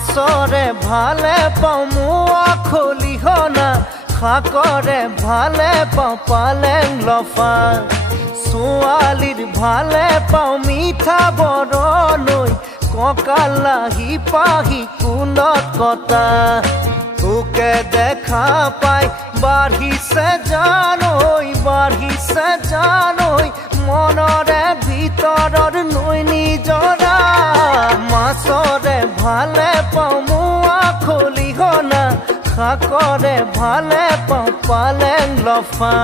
মাছৰে ভালে পাওঁ মোৱা খলিহনা শাকৰে ভালে পাওঁ পালেং লফা ছোৱালীৰ ভালে পাওঁ মিঠা বৰণৈ কঁকালাহি পাহি কুলত কটা তোকে দেখা পাই বাঢ়িছে জানৈ মনৰে ভিতৰৰ নৈ নিজৰা মাছৰে ভালে পাওঁ মোৱা খলিহনা শাকৰে ভালে পাওঁ পালেং লফা